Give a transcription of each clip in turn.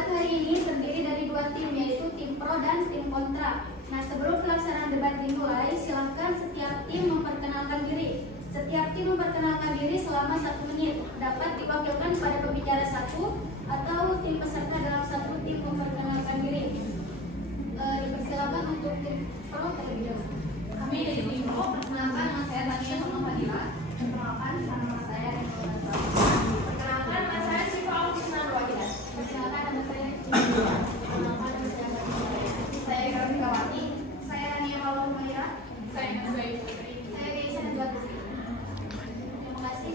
debat hari ini terdiri dari dua tim, yaitu tim pro dan tim kontra. Nah, sebelum pelaksanaan debat dimulai, silakan setiap tim memperkenalkan diri. Setiap tim memperkenalkan diri selama 1 menit. Dapat diwakilkan pada pembicara 1 atau tim peserta dalam satu tim memperkenalkan diri. Dipersilakan untuk tim pro terlebih dahulu. Kami dari tim pro, perkenalkan nama saya Tania Sama Fadila. Perkenalkan nama saya Eko Nasrani. Perkenalkan nama saya Syifa Alfisna Nurwahida. Perkenalkan nama saya Perkenalkan nama saya Saya Grafikawati. Saya Ania Maulana Humaira. Saya Nazwa Putri. Saya Gaisa Najwa Putri. Terima kasih.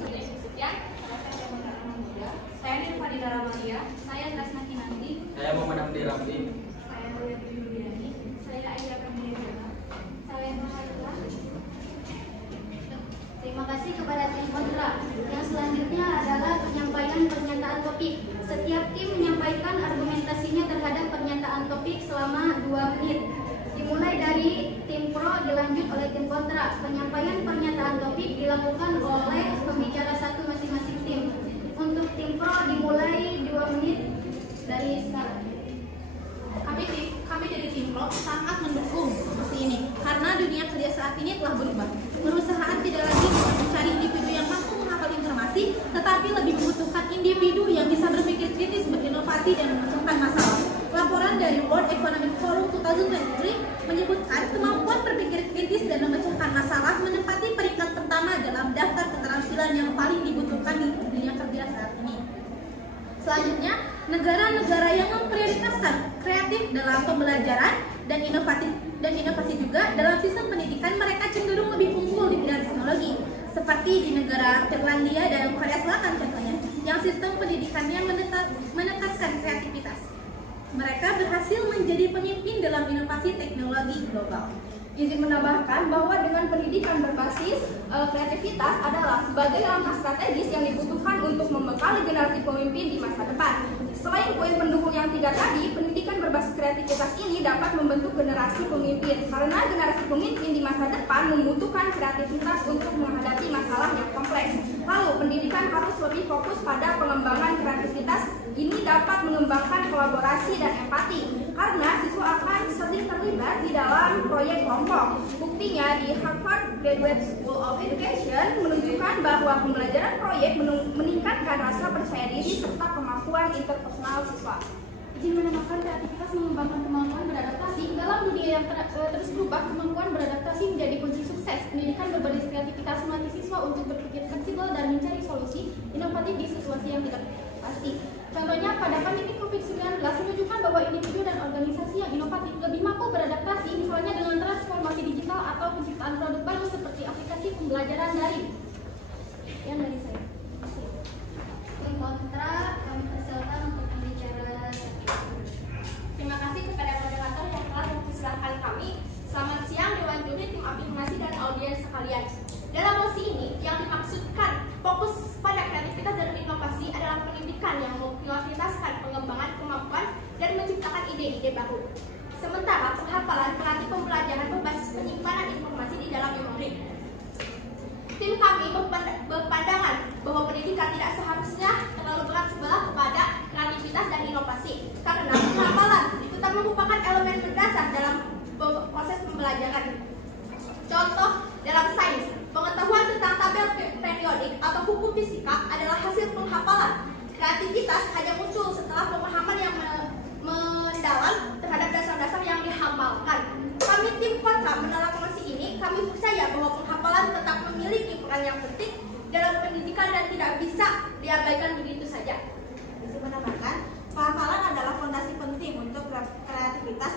Saya Nirfadila Ramalia. Saya Tresna Kinanti. Saya Muhammad Hamdi Ramli. Saya Mulia Triuliani. Saya Aida Pemilihan. Saya Mahardika. Terima kasih kepada tim kontra. Yang selanjutnya adalah penyampaian pernyataan topik. Setiap tim menyampaikan argumentasinya terhadap pernyataan topik selama 2 menit. Dimulai dari tim pro, dilanjut oleh tim kontra. Penyampaian pernyataan topik dilakukan oleh pembicara 1 masing-masing tim. Untuk tim pro dimulai 2 menit dari sekarang. Kami dari tim pro sangat mendukung promosi ini karena dunia kerja saat ini telah berubah. Perusahaan tidak lagi mencari individu yang mampu menghafal informasi, tetapi lebih membutuhkan individu yang bisa berpikir kritis, berinovasi, dan memecahkan masalah. Laporan dari World Economic Forum 2023 menyebutkan kemampuan berpikir kritis dan memecahkan masalah menempati peringkat pertama dalam daftar keterampilan yang paling dibutuhkan di dunia kerja saat ini. Selanjutnya, negara-negara yang memprioritaskan kreatif dalam pembelajaran dan inovasi juga dalam sistem pendidikan mereka cenderung lebih unggul di bidang teknologi, seperti di negara Finlandia dan Korea Selatan contohnya, yang sistem pendidikannya menekankan kreativitas. Mereka berhasil menjadi pemimpin dalam inovasi teknologi global. Izin menambahkan bahwa dengan pendidikan berbasis kreativitas adalah sebagai langkah strategis yang dibutuhkan untuk membekali generasi pemimpin di masa depan. Selain poin pendukung yang 3 tadi, pendidikan berbasis kreativitas ini dapat membentuk generasi pemimpin karena generasi pemimpin di masa depan membutuhkan kreativitas untuk menghadapi masalah yang kompleks. Lalu, pendidikan harus lebih fokus pada pengembangan kreativitas. Ini dapat mengembangkan kolaborasi dan empati karena siswa akan sering terlibat di dalam proyek kelompok. Buktinya di Harvard Graduate School of Education menunjukkan bahwa pembelajaran proyek meningkatkan rasa percaya diri serta kemampuan interpersonal siswa. Izin menambahkan, kreativitas mengembangkan kemampuan beradaptasi. Dalam dunia yang terus berubah, kemampuan beradaptasi menjadi kunci sukses. Pendidikan berbasis kreativitas melatih siswa untuk berpikir fleksibel dan mencari solusi inovatif di situasi yang tidak pasti. Contohnya, pada pandemi COVID-19 menunjukkan bahwa individu dan organisasi yang inovatif lebih mampu beradaptasi, misalnya dengan transformasi digital atau penciptaan produk baru seperti aplikasi pembelajaran daring. Yang dari saya. Tim kontra, kami persilakan untuk pembicara. Terima kasih kepada moderator yang telah mempersilahkan kami. Selamat siang Dewan Juri, tim afirmasi, dan audiens sekalian. Dalam mosi ini, yang dimaksudkan fokus pada kreativitas dan inovasi adalah pendidikan yang memprioritaskan pengembangan kemampuan dan menciptakan ide-ide baru. Sementara penghafalan melatih pembelajaran berbasis penyimpanan informasi di dalam memori. Tim kami berpandangan bahwa pendidikan tidak seharusnya terlalu berat sebelah kepada kreativitas dan inovasi, karena penghafalan itu tak merupakan elemen mendasar dalam proses pembelajaran. Contoh dalam sains, pengetahuan tentang tabel periodik atau hukum fisika adalah hasil penghafalan. Kreativitas hanya muncul setelah pemahaman yang mendalam terhadap dasar-dasar yang dihamalkan. Kami tim kontra menolak mosi ini. Kami percaya bahwa penghafalan tetap memiliki peran yang penting dalam pendidikan dan tidak bisa diabaikan begitu saja. Bisa menambahkan, penghafalan adalah fondasi penting untuk kreativitas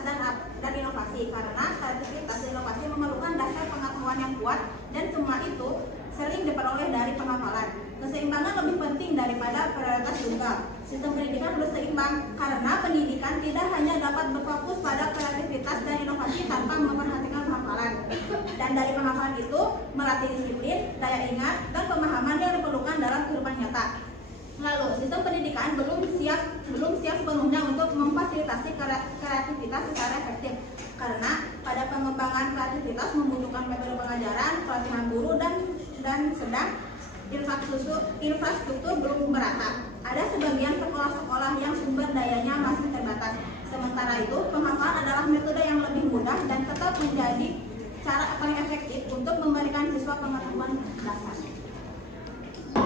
dan inovasi karena kreativitas dan inovasi memerlukan dasar pengetahuan yang kuat dan semua itu sering diperoleh dari penghafalan. Keseimbangan lebih penting daripada prioritas tunggal. Sistem pendidikan harus seimbang karena pendidikan tidak hanya dapat berfokus pada kreativitas dan inovasi tanpa memperhatikan penghafalan. Dan dari penghafalan itu melatih disiplin, daya ingat, dan pemahaman yang diperlukan dalam kehidupan nyata. Lalu, sistem pendidikan belum siap sepenuhnya untuk memfasilitasi kreativitas secara efektif karena pada pengembangan kreativitas membutuhkan metode pengajaran, pelatihan guru dan sedang infrastruktur belum merata. Ada sebagian sekolah-sekolah yang sumber dayanya masih terbatas. Sementara itu, penghafalan adalah metode yang lebih mudah dan tetap menjadi cara paling efektif untuk memberikan siswa pengetahuan dasar.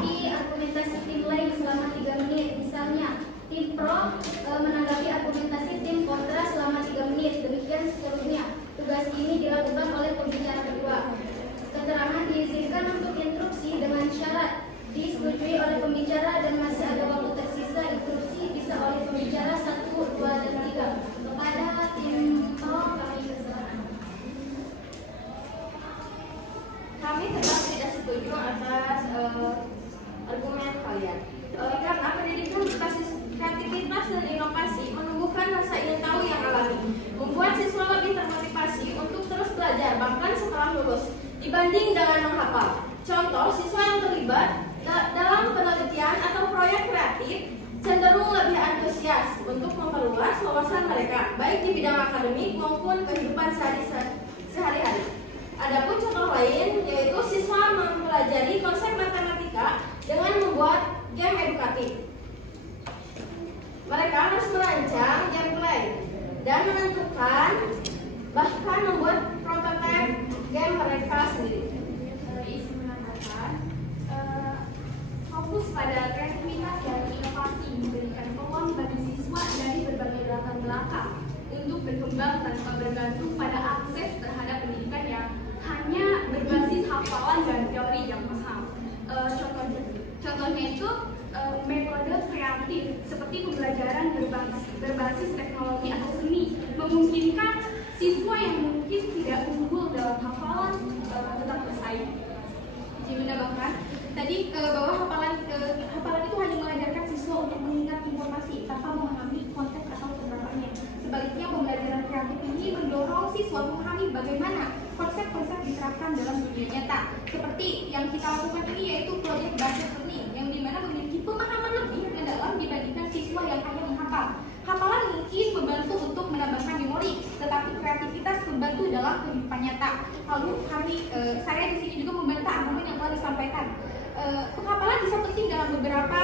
Di argumentasi tim lain selama 3 menit, misalnya tim pro menanggapi argumentasi tim kontra selama 3 menit. Demikian seterusnya. Tugas ini dilakukan oleh pembicara kedua. Keterangan diizinkan untuk instruksi dengan syarat disetujui oleh pembicara dan masih ada waktu tersisa. Instruksi bisa oleh pembicara 1, 2, dan 3. Kepada tim pro kami persilakan. Kami tetap tidak setuju atas argumen kalian. Karena pendidikan berbasis kreativitas dan inovasi menumbuhkan rasa ingin tahu yang alami, membuat siswa lebih termotivasi untuk terus belajar bahkan setelah lulus dibanding dengan menghafal. Contoh, siswa yang terlibat dalam penelitian atau proyek kreatif cenderung lebih antusias untuk memperluas wawasan mereka, baik di bidang akademik maupun kehidupan sehari-hari. Adapun contoh lain yaitu siswa mempelajari konsep matematika dengan membuat game edukatif. Mereka harus merancang gameplay dan menentukan bahkan membuat prototipe game mereka sendiri. Isi menambahkan fokus pada kreativitas dan inovasi memberikan peluang bagi siswa dari berbagai latar belakang untuk berkembang tanpa bergantung pada akses terhadap pendidikan yang hanya berbasis hafalan dan teori yang paham. Contohnya itu metode kreatif seperti pembelajaran berbasis teknologi atau seni memungkinkan siswa yang mungkin tidak unggul dalam hafalan tetap bersaing. Jadi menambahkan tadi bahwa hafalan itu hanya mengajarkan siswa untuk mengingat informasi tanpa memahami konteks atau penerapannya. Sebaliknya, pembelajaran kreatif ini mendorong siswa memahami bagaimana konsep-konsep diterapkan dalam dunia nyata. Seperti yang kita lakukan ini yaitu proyek based learning yang dimana memiliki pemahaman lebih mendalam dibandingkan siswa yang hanya menghafal. Hafalan mungkin membantu untuk menambahkan memori, tetapi kreativitas membantu dalam kehidupan nyata. Lalu saya di sini juga membantah argumen yang telah disampaikan. Penghafalan bisa penting dalam beberapa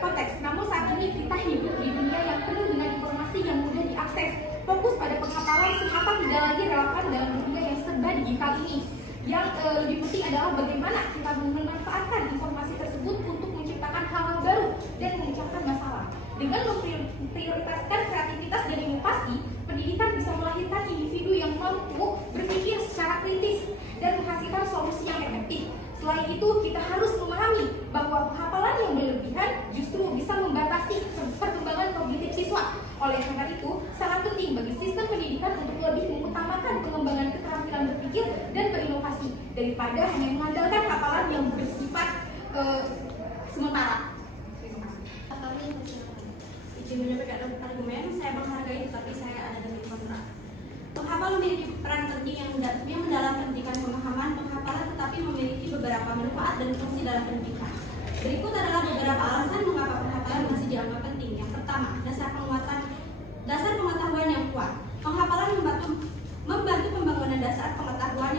konteks, namun saat ini kita hidup di dunia yang penuh dengan informasi yang mudah diakses. Fokus pada penghafalan seakan tidak lagi relevan dalam dunia yang serba digital ini. Yang lebih penting adalah bagaimana kita memanfaatkan informasi tersebut untuk menciptakan hal-hal baru dan memecahkan masalah. Dengan memprioritaskan kreativitas dan inovasi, pendidikan bisa melahirkan individu yang mampu berpikir secara kritis dan menghasilkan solusi yang efektif. Selain itu, kita harus memahami bahwa penghafalan yang berlebihan justru bisa membatasi perkembangan kognitif siswa. Oleh karena itu, sangat penting bagi sistem pendidikan untuk lebih mengutamakan pengembangan keterampilan berpikir dan berinovasi daripada hanya mengandalkan hafalan yang bersifat sementara. Izin menyampaikan argumen, saya menghargai tetapi saya ada dari kontra. Penghafal memiliki peran penting yang mendalam pendidikan pemahaman penghafalan, tetapi memiliki beberapa manfaat dan fungsi dalam pendidikan. Berikut adalah beberapa alasan mengapa penghafalan masih dianggap penting. Yang pertama, dasar pengetahuan yang kuat. Penghafalan membantu pembangunan dasar pengetahuan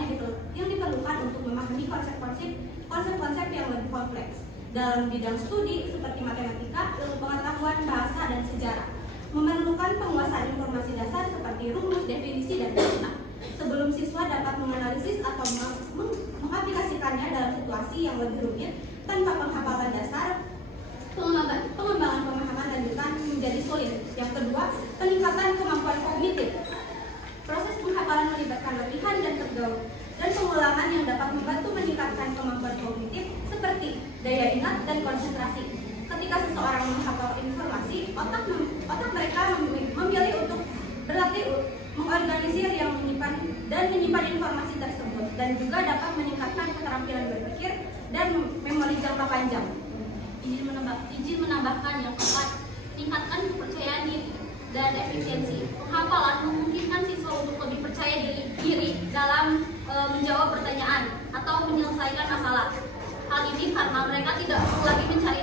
yang diperlukan untuk memahami konsep-konsep yang lebih kompleks dalam bidang studi seperti matematika, ilmu pengetahuan, bahasa, dan sejarah. Memerlukan penguasaan informasi dasar seperti rumus, definisi, dan data sebelum siswa dapat menganalisis atau mengaplikasikannya dalam situasi yang lebih rumit. Tanpa penghafalan dasar, pengembangan pemahaman lanjutan menjadi sulit. Yang kedua, peningkatan kemampuan kognitif. Proses penghafalan melibatkan latihan dan pengulangan yang dapat membantu meningkatkan kemampuan kognitif seperti daya ingat dan konsentrasi. Ketika seseorang menghafal informasi, otak mereka memilih untuk berlatih mengorganisir yang menyimpan informasi tersebut dan juga dapat meningkatkan keterampilan berpikir dan memori jangka panjang. Izin menambahkan yang keempat, tingkatkan kepercayaan diri dan efisiensi. Penghafalan memungkinkan siswa untuk lebih percaya diri dalam menjawab pertanyaan atau menyelesaikan masalah. Hal ini karena mereka tidak perlu lagi mencari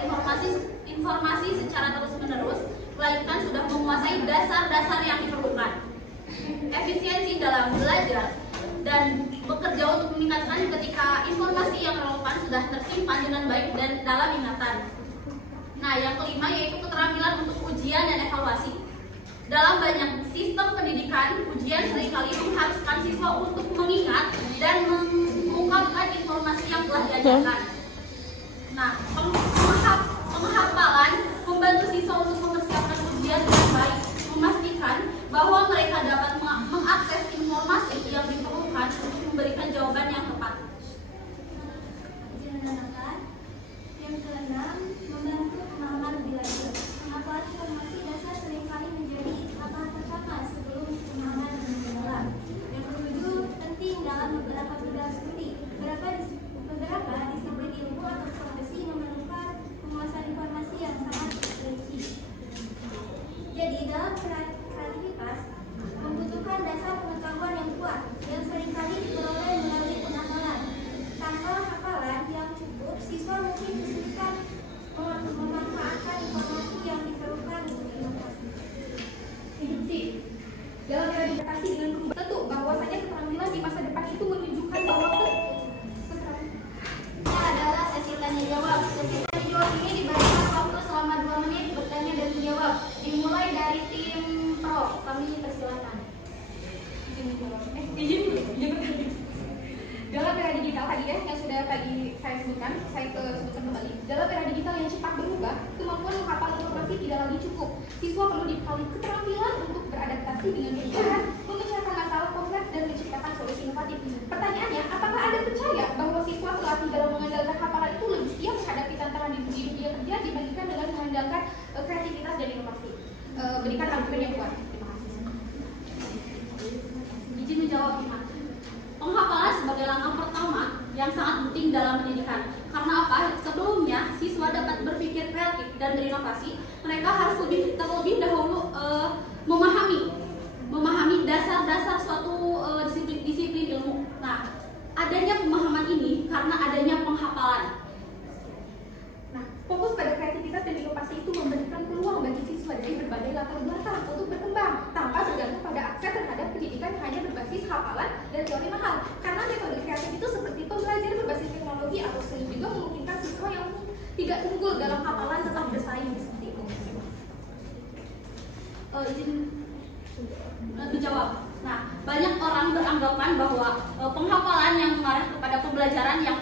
informasi secara terus-menerus, melainkan sudah menguasai dasar-dasar yang diperlukan. Efisiensi dalam belajar. dan bekerja untuk meningkatkan ketika informasi yang relevan sudah tersimpan dengan baik dan dalam ingatan. Nah, yang kelima yaitu keterampilan untuk ujian dan evaluasi. Dalam banyak sistem pendidikan, ujian seringkali mengharuskan siswa untuk mengingat dan mengungkapkan informasi yang telah diajarkan. Nah, penghafalan membantu siswa untuk mempersiapkan ujian dengan baik, memastikan bahwa mereka dapat mengakses informasi yang diperlukan untuk memberikan jawaban yang tepat. Yang keenam, membantu pemahaman lebih lanjut. Penghafalan informasi dasar seringkali menjadi langkah pertama sebelum pemahaman lebih mendalam. Yang ketujuh, penting dalam beberapa bidang studi. Beberapa disiplin ilmu atau profesi memerlukan penguasaan informasi yang sangat rinci. Jadi dalam kreativitas membutuhkan dasar pengetahuan yang kuat yang seringkali diperoleh melalui penghafalan. Tanpa hafalan yang cukup, siswa mungkin kesulitan memanfaatkan informasi yang diperlukan untuk inovasi. Dalam beradaptasi dengan perubahan, tentu bahwasanya keterampilan di masa depan itu menunjukkan bahwa adalah sesi tanya jawab. Sesi tanya jawab ini diberikan waktu selama 2 menit bertanya dan menjawab. Dimulai dari tim pro. Kami persilakan. Dalam era digital tadi ya, yang sudah tadi saya sebutkan kembali. Dalam era digital yang cepat berubah, kemampuan menghafal informasi tidak lagi cukup. Siswa perlu dibekali keterampilan untuk beradaptasi dengan perubahan, memecahkan masalah kompleks dan menciptakan solusi inovatif. Pertanyaannya, apakah Anda percaya bahwa siswa terlatih dalam mengandalkan hafalan itu lebih siap menghadapi tantangan di dunia kerja dibandingkan dengan mengandalkan kreativitas dan inovasi? Berikan argumen yang kuat. Terima kasih. Izin menjawab, Iman. Penghafalan sebagai langkah pertama yang sangat penting dalam pendidikan. Karena apa? Sebelumnya siswa dapat berpikir kreatif dan berinovasi, mereka harus terlebih dahulu memahami dasar-dasar suatu disiplin ilmu. Nah, adanya pemahaman ini karena adanya penghafalan. Nah, fokus pada kreativitas dan inovasi itu memberikan peluang bagi siswa dari berbagai latar belakang untuk berkembang tanpa bergantung pada akses terhadap pendidikan yang hanya berbasis hafalan dan teori mahal. Karena metode kreatif itu seperti pembelajaran berbasis teknologi atau seni juga memungkinkan siswa yang tidak unggul dalam hafalan tetap bersaing seperti itu. Izin menjawab. Nah, banyak orang beranggapan bahwa penghafalan yang mengarah kepada pembelajaran yang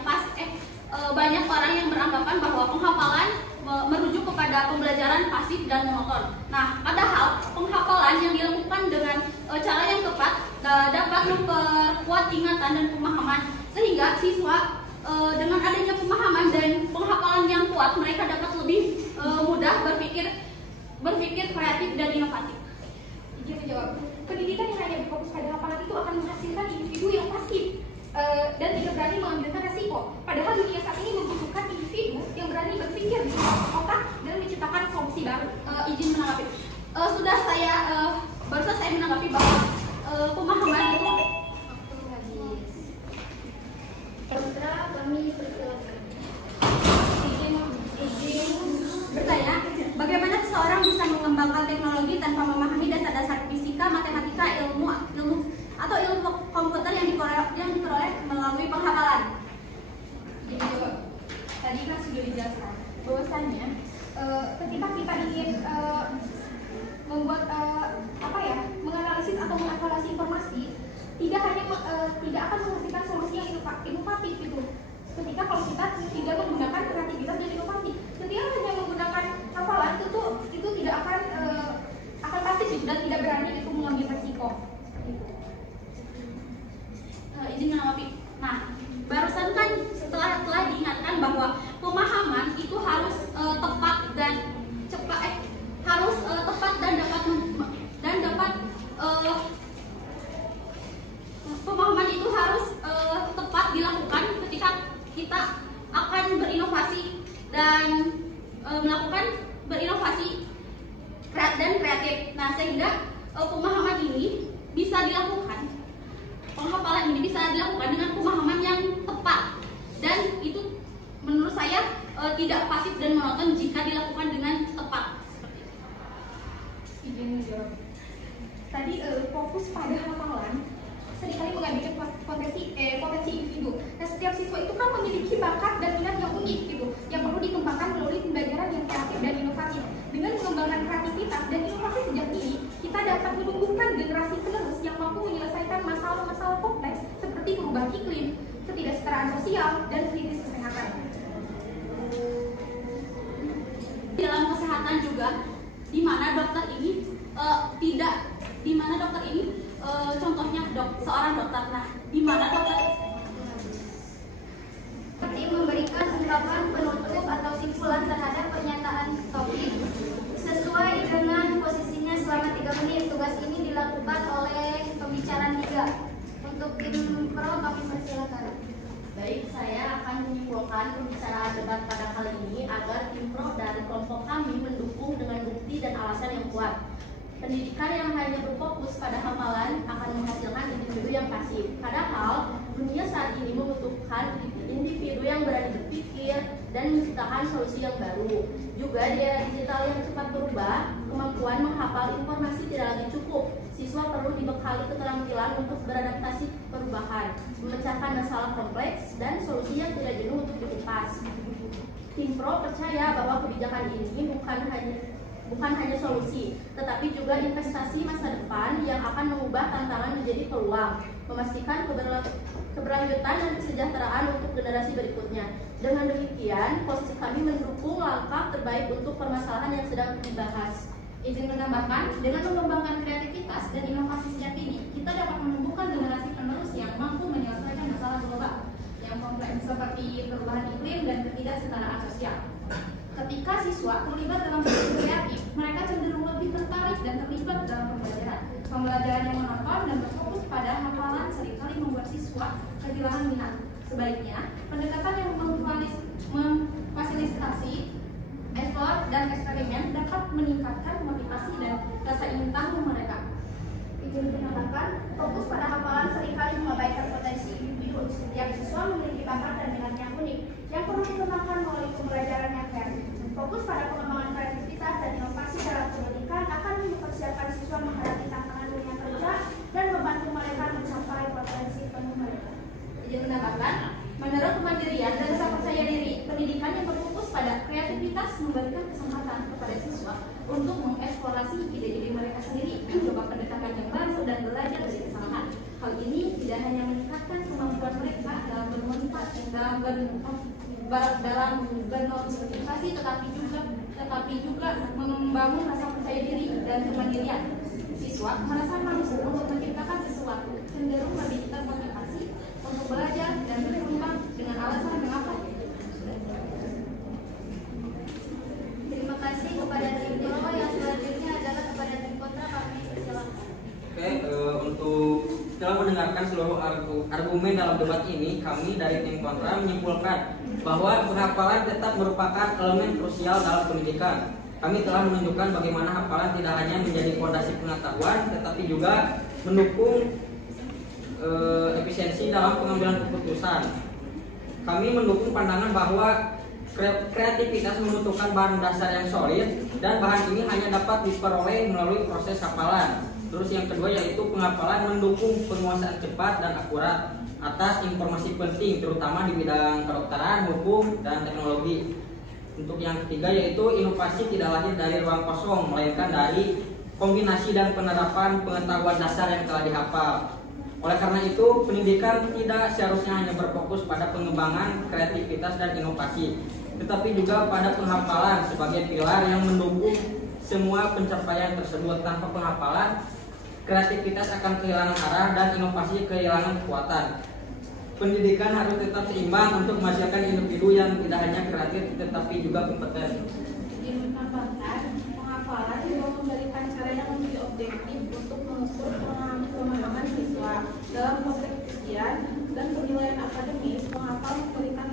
banyak orang yang beranggapan bahwa penghafalan merujuk kepada pembelajaran pasif dan monoton. Nah, padahal penghafalan yang dilakukan dengan cara yang tepat dapat memperkuat ingatan dan pemahaman, sehingga siswa dengan adanya pemahaman dan penghafalan yang kuat, mereka dapat lebih mudah berpikir kreatif dan inovatif. Izin menjawab. Pendidikan yang hanya berfokus pada hafalan itu akan menghasilkan individu yang pasif dan tidak berani mengambilkan resiko. Padahal dunia saat ini membutuhkan individu yang berani berpikir di luar otak dan menciptakan solusi baru. Izin menanggapi. Barusan saya menanggapi bahwa pemahaman itu. Kontra kami persilakan. Izin bertanya, bagaimana seseorang bisa mengembangkan teknologi tanpa memahami dasar-dasar fisika, matematika, ilmu atau ilmu komputer yang diperoleh melalui penghafalan? Tadi kan sudah dijelaskan bahwasanya ketika kita ingin membuat menganalisis atau mengevaluasi informasi, tidak akan menghasilkan solusi yang inovatif gitu. Ketika kalau kita tidak menggunakan kreativitas dan inovasi, ketika hanya menggunakan hafalan itu tidak akan pasif dan tidak berani itu mengambil resiko. Izin menanggapi. Nah, barusan kan telah diingatkan bahwa pemahaman itu harus tepat dan pemahaman itu harus tepat dilakukan ketika kita akan berinovasi dan melakukan berinovasi dan kreatif. Nah, sehingga pemahaman ini bisa dilakukan, penghafalan ini bisa dilakukan dengan pemahaman yang tepat, dan itu menurut saya tidak pasif dan monoton jika dilakukan dengan tepat. Izin menjawab. Tadi fokus pada hafalan seringkali mengabaikan memiliki bakat dan minat yang unik gitu, yang perlu dikembangkan melalui pembelajaran yang kreatif dan inovatif. Dengan mengembangkan kreativitas dan inovasi sejak dini, kita dapat menumbuhkan generasi penerus yang mampu menyelesaikan masalah-masalah kompleks seperti perubahan iklim, ketidaksetaraan sosial, dan krisis kesehatan. Dalam kesehatan juga, di mana dokter ini contohnya seorang dokter. Nah, di mana dokter seperti memberikan ungkapan penutup atau simpulan terhadap pernyataan topik sesuai dengan posisinya selama 3 menit. Tugas ini dilakukan oleh pembicara 3. Untuk tim pro kami persilakan. Baik, saya akan menyimpulkan pembicaraan debat pada kali ini agar tim pro dan kelompok kami mendukung dengan bukti dan alasan yang kuat. Pendidikan yang hanya berfokus pada hafalan akan menghasilkan individu yang pasif. Padahal, dunia saat ini membutuhkan individu yang berani berpikir dan menciptakan solusi yang baru. Juga di era digital yang cepat berubah, kemampuan menghafal informasi tidak lagi cukup. Siswa perlu dibekali keterampilan untuk beradaptasi perubahan, memecahkan masalah kompleks, dan solusi yang tidak jenuh untuk dikupas. Tim Pro percaya bahwa kebijakan ini bukan hanya solusi, tetapi juga investasi masa depan yang akan mengubah tantangan menjadi peluang, memastikan keberlanjutan dan kesejahteraan untuk generasi berikutnya. Dengan demikian, posisi kami mendukung langkah terbaik untuk permasalahan yang sedang dibahas. Izin menambahkan, dengan mengembangkan kreativitas dan inovasi sejak dini, kita dapat menumbuhkan generasi penerus yang mampu menyelesaikan masalah global yang kompleks seperti perubahan iklim dan ketidaksetaraan sosial. Ketika siswa terlibat dalam proses kreatif, mereka cenderung lebih tertarik dan terlibat dalam pembelajaran. Pembelajaran yang monoton dan berfokus pada hafalan seringkali membuat siswa kehilangan minat. Sebaliknya, pendekatan yang memfasilitasi effort dan eksperimen dapat meningkatkan motivasi dan rasa ingin tahu mereka. Izin menambahkan, fokus pada hafalan seringkali mengabaikan potensi individu. Setiap siswa memiliki bakat dan minat yang unik yang perlu dikembangkan melalui pembelajaran yang kreatif. Fokus pada pengembangan kreativitas dan inovasi dalam pendidikan akan mempersiapkan siswa menghadapi tantangan dunia kerja dan membantu mereka mencapai potensi penuh mereka. Izin menambahkan, menurut kemandirian dan rasa percaya diri, pendidikan yang berfokus pada kreativitas memberikan kesempatan kepada siswa untuk mengeksplorasi ide-ide mereka sendiri, mencoba pendekatan yang baru dan belajar dari kesalahan. Hal ini tidak hanya meningkatkan kemampuan mereka dalam bermotivasi, dalam bermotivasi, tetapi juga membangun rasa percaya diri dan kemandirian. Siswa merasa mampu untuk menciptakan sesuatu, cenderung lebih termotivasi untuk belajar dan berkembang dengan alasan mengapa. Terima kasih kepada tim pro. Yang selanjutnya adalah kepada tim kontra, kami persilakan. Oke, untuk setelah mendengarkan seluruh argumen dalam debat ini, kami dari tim kontra menyimpulkan bahwa penghafalan tetap merupakan elemen krusial dalam pendidikan. Kami telah menunjukkan bagaimana hafalan tidak hanya menjadi fondasi pengetahuan, tetapi juga mendukung efisiensi dalam pengambilan keputusan. Kami mendukung pandangan bahwa kreativitas membutuhkan bahan dasar yang solid dan bahan ini hanya dapat diperoleh melalui proses hafalan. Terus yang kedua yaitu penghafalan mendukung penguasaan cepat dan akurat atas informasi penting terutama di bidang kedokteran, hukum, dan teknologi. Untuk yang ketiga yaitu inovasi tidak lahir dari ruang kosong melainkan dari kombinasi dan penerapan pengetahuan dasar yang telah dihafal. Oleh karena itu, pendidikan tidak seharusnya hanya berfokus pada pengembangan kreativitas dan inovasi, tetapi juga pada penghafalan sebagai pilar yang mendukung semua pencapaian tersebut. Tanpa penghafalan, kreativitas akan kehilangan arah dan inovasi kehilangan kekuatan. Pendidikan harus tetap seimbang untuk menghasilkan individu yang tidak hanya kreatif tetapi juga kompeten. Ingin menambahkan, penghafalan juga memberikan cara yang lebih objektif untuk mengukur pemahaman siswa. Dalam konteks ujian dan penilaian akademis, penghafal memberikan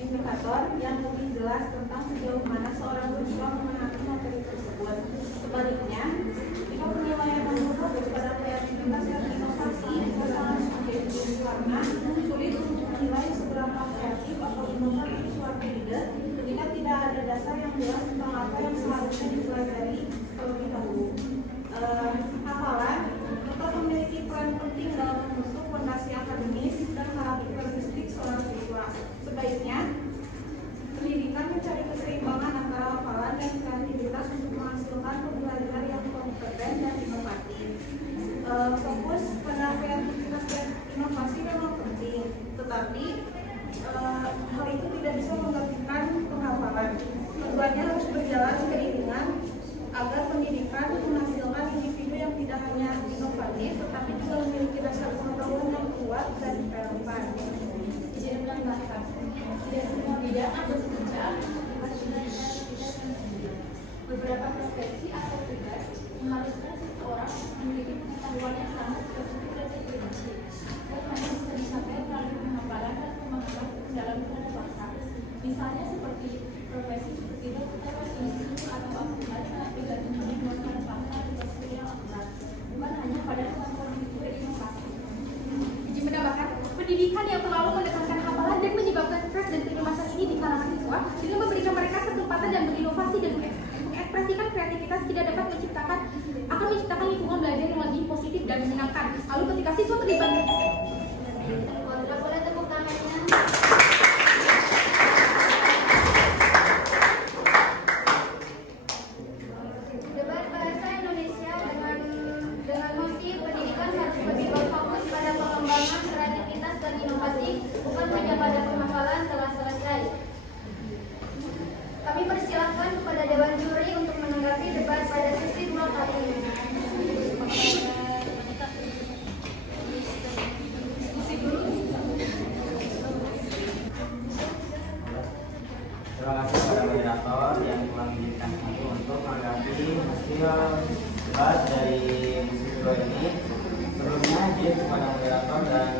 indikator yang lebih jelas tentang sejauh mana seorang siswa memahami materi tersebut. Sebaliknya, jika penilaian berfokus pada kreativitas dan inovasi, masalah menjadi karena sulit untuk menilai seberapa kreatif atau inovatif suatu ide ketika tidak ada dasar yang jelas tentang apa yang seharusnya dipelajari terlebih dahulu. Hafalan tetap memiliki peran penting dalam membentuk fondasi akademis dan karakteristik seorang siswa. Sebaiknya pendidikan mencari keseimbangan antara hafalan dan kreativitas untuk menghasilkan pembelajaran yang kompeten dan inovatif. Fokus pada kreativitas dan inovasi memang penting, tetapi hal itu tidak bisa menggantikan penghafalan. Keduanya harus berjalan beriringan agar pendidikan menghasilkan individu yang tidak hanya inovatif, tetapi juga memiliki dasar pengetahuan yang kuat dan relevan. Jadi menambahkan, tidak semua bidang atau pekerjaan beberapa profesi atau tugas mengharuskan seseorang memiliki pengetahuan yang sangat spesifik dan terperinci dan hanya bisa dicapai melalui penghafalan dan pemahaman dalam bahasa. Misalnya seperti profesi seperti dokter, guru atau akuntan sangat bergantung dengan bahasa bahasa atau skill yang akurat, bukan hanya pada kemampuan berinovasi. Izin menambahkan, pendidikan yang terlalu menekankan hafalan dan menyebabkan stres dan kecemasan ini di kalangan siswa dengan memberikan mereka kesempatan dan berinovasi dan mengekspresikan kreativitas tidak dapat akan menciptakan lingkungan belajar yang lebih positif dan menyenangkan. Lalu ketika siswa terlibat, boleh tepuk tangannya. debat bahasa Indonesia dengan motif pendidikan harus lebih berfokus pada pengembangan kreativitas dan inovasi, bukan hanya pada penghafalan telah selesai. Kami persilahkan kepada Dewan Juri untuk menanggapi debat pada sesi 2 kali ini. Terima kasih kepada moderator yang telah mengizinkan kami untuk menanggapi hasil debat dari sesi 2 ini. Sebelumnya, izin kepada moderator dan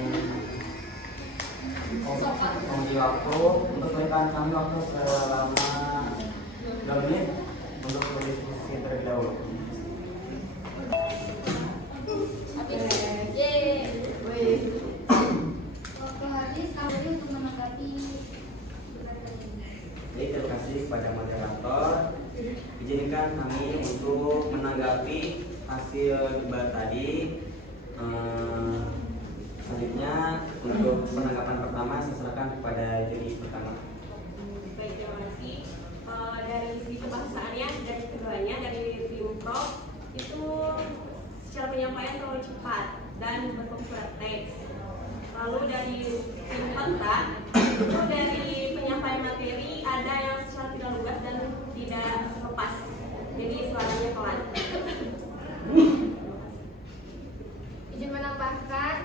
pengundi waktu untuk berikan kami waktu selama 2 menit untuk berdiskusi terlebih dahulu. Waktu habis kami untuk menanggapi. Baik, terima kasih kepada moderator. Izinkan kami untuk menanggapi hasil debat tadi. Selanjutnya untuk penanggapan pertama saya serahkan kepada juri pertama. Baik, terima kasih. Dari segi kebahsaannya dari keduanya dari tim Pro itu secara penyampaian terlalu cepat dan berfokus pada teks. Lalu dari tim kontra itu dari penyampaian materi ada yang secara tidak lugas dan tidak lepas, jadi suaranya pelan. Izin menambahkan,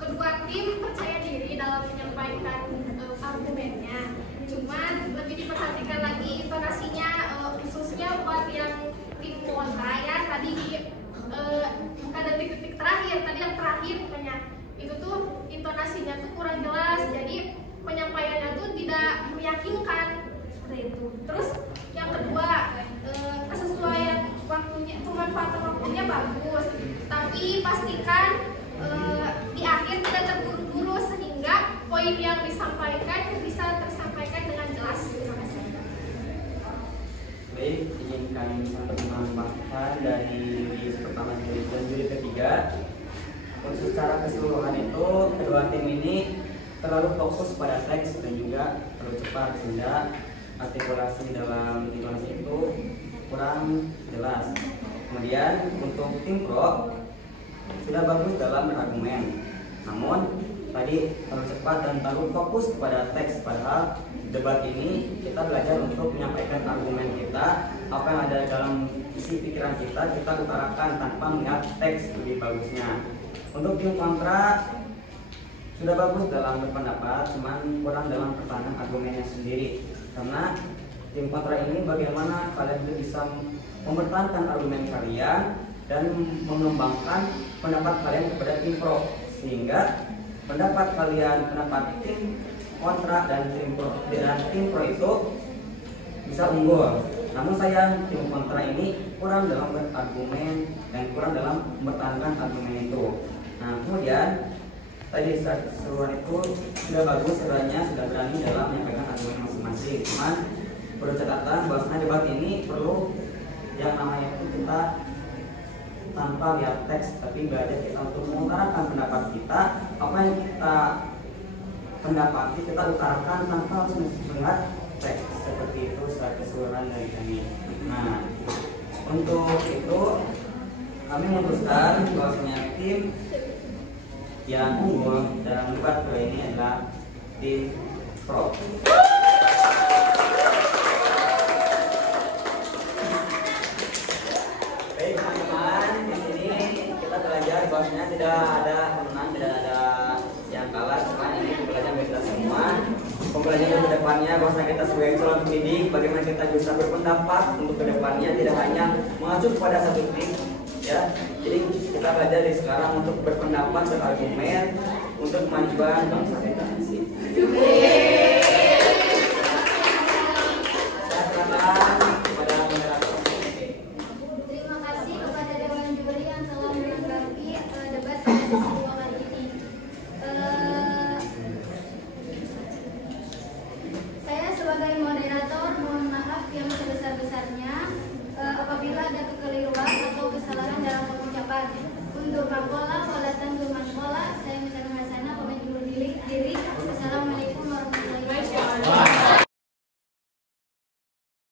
kedua tim percaya diri dalam menyampaikan argumennya. Cuman lebih diperhatikan lagi intonasinya, khususnya buat yang tim kontra ya. Tadi bukan detik-detik terakhir, tadi yang terakhir banyak itu tuh intonasinya tuh kurang jelas, jadi penyampaiannya tuh tidak meyakinkan seperti itu. Terus yang kedua, kesesuaian waktunya, pemanfaatan waktunya bagus, tapi pastikan di akhir tidak terburu-buru sehingga poin yang disampaikan bisa tersampaikan dengan jelas. Terima kasih. Baik, izinkan untuk menambahkan dari juri pertama dan juri ketiga. Untuk secara keseluruhan itu kedua tim ini terlalu fokus pada teks dan juga terlalu cepat sehingga artikulasi dalam intonasi itu kurang jelas. Kemudian untuk tim Pro sudah bagus dalam berargumen, namun tadi terlalu cepat dan terlalu fokus kepada teks. Padahal debat ini kita belajar untuk menyampaikan argumen kita, apa yang ada dalam isi pikiran kita utarakan tanpa melihat teks lebih bagusnya. Untuk tim kontra sudah bagus dalam berpendapat, cuman kurang dalam pertahanan argumennya sendiri. Karena tim kontra ini bagaimana kalian bisa mempertahankan argumen kalian dan mengembangkan pendapat kalian kepada tim pro, sehingga pendapat tim kontra dan tim pro itu bisa unggul. Namun sayang tim kontra ini kurang dalam berargumen dan kurang dalam mempertahankan argumen itu. Nah, kemudian tadi seruan itu sudah bagus, sebenarnya sudah berani dalam menyampaikan argumen masing-masing. Cuman perlu catatan bahwasanya debat ini perlu yang namanya itu kita tanpa lihat teks, tapi belajar kita untuk mengutarakan pendapat kita, apa yang kita pendapat kita utarakan tanpa harus melihat teks seperti itu secara keseluruhan dari kami. Nah, untuk itu kami memutuskan bahwasanya tim yang unggul dalam debat kali ini adalah tim Pro. Baik teman-teman, di sini kita belajar bahwasanya tidak ada pemenang, tidak ada yang kalah. Sekarang ini pembelajaran kita semua. Pembelajaran ke depannya bahwasanya kita sebagai calon pendidik, bagaimana kita bisa berpendapat untuk ke depannya, tidak hanya mengacu pada satu tim, ya. Jadi kita belajar dari sekarang untuk berpendapat, berargumen untuk kemajuan bangsa kita.